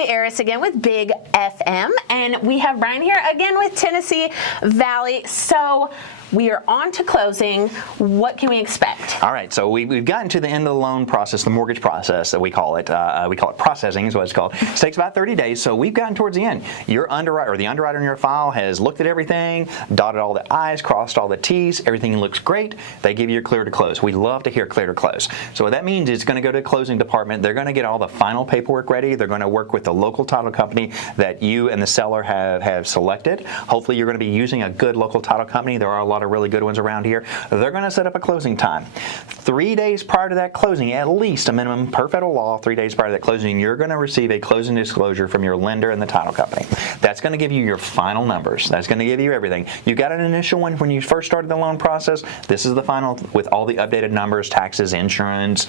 Keely Arris again with Big FM, and we have Bryan here again with Tennessee Valley. So we are on to closing. What can we expect? All right, so we've gotten to the end of the loan process, the mortgage process that we call it. We call it processing is what it's called. It takes about 30 days, so we've gotten towards the end. Your underwriter, or the underwriter in your file, has looked at everything, dotted all the I's, crossed all the T's. Everything looks great. They give you a clear to close. We love to hear clear to close. So what that means is it's going to go to the closing department. They're going to get all the final paperwork ready. They're going to work with the local title company that you and the seller have selected. Hopefully you're going to be using a good local title company. There are a lot of really good ones around here. They're going to set up a closing time. 3 days prior to that closing, at least a minimum per federal law, 3 days prior to that closing, you're going to receive a closing disclosure from your lender and the title company. That's going to give you your final numbers. That's going to give you everything. You got an initial one when you first started the loan process. This is the final with all the updated numbers, taxes, insurance,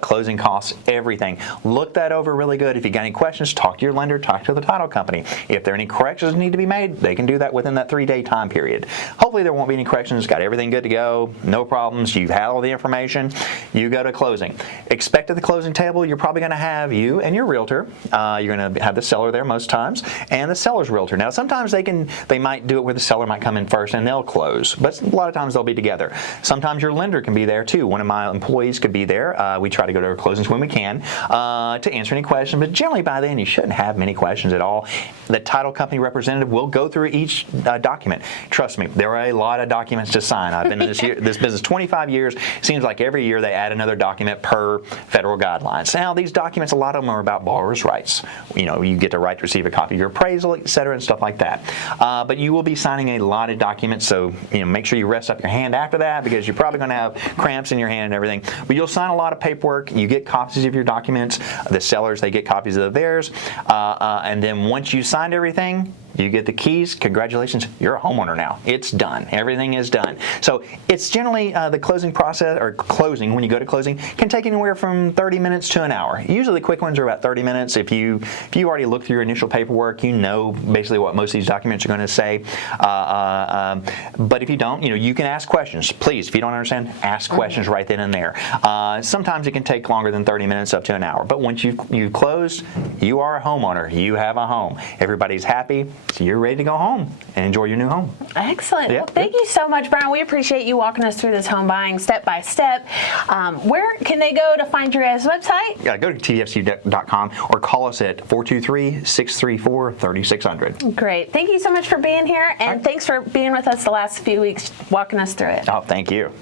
closing costs, everything. Look that over really good. If you got any questions, talk to your lender, talk to the title company. If there are any corrections that need to be made, they can do that within that 3-day time period. Hopefully there won't be any corrections. Got everything good to go, no problems. You've had all the information. You go to closing. Expect at the closing table, you're probably going to have you and your realtor. You're going to have the seller there most times, and the seller's realtor. Now, sometimes they might do it where the seller might come in first and they'll close, but a lot of times they'll be together. Sometimes your lender can be there too. One of my employees could be there. We try to go to our closings when we can to answer any questions, but generally by then you shouldn't have many questions at all. The title company representative will go through each document. Trust me, there are a lot of documents to sign. I've been in this business 25 years. Seems like every year they add another document per federal guidelines. Now, these documents, a lot of them are about borrower's rights. You know, you get the right to receive a copy of your appraisal, et cetera, and stuff like that. But you will be signing a lot of documents, so make sure you rest up your hand after that because you're probably going to have cramps in your hand and everything. But you'll sign a lot of paperwork. You get copies of your documents. The sellers, they get copies of theirs. And then once you signed everything, you get the keys. Congratulations, you're a homeowner now. It's done. Everything is done. So it's generally the closing process, or closing, when you go to closing, can take anywhere from 30 minutes to an hour. Usually the quick ones are about 30 minutes. If you already looked through your initial paperwork, you know basically what most of these documents are going to say. But if you don't, you can ask questions. Please, if you don't understand, ask questions right then and there. Sometimes it can take longer than 30 minutes, up to an hour. But once you've closed, you are a homeowner. You have a home. Everybody's happy. So you're ready to go home and enjoy your new home. Excellent. Well, thank you so much, Bryan. We appreciate you walking us through this home buying step by step. Where can they go to find your guys' website? Yeah, go to TVFCU.com or call us at 423-634-3600. Great. Thank you so much for being here, and thanks for being with us the last few weeks, walking us through it. Oh, thank you.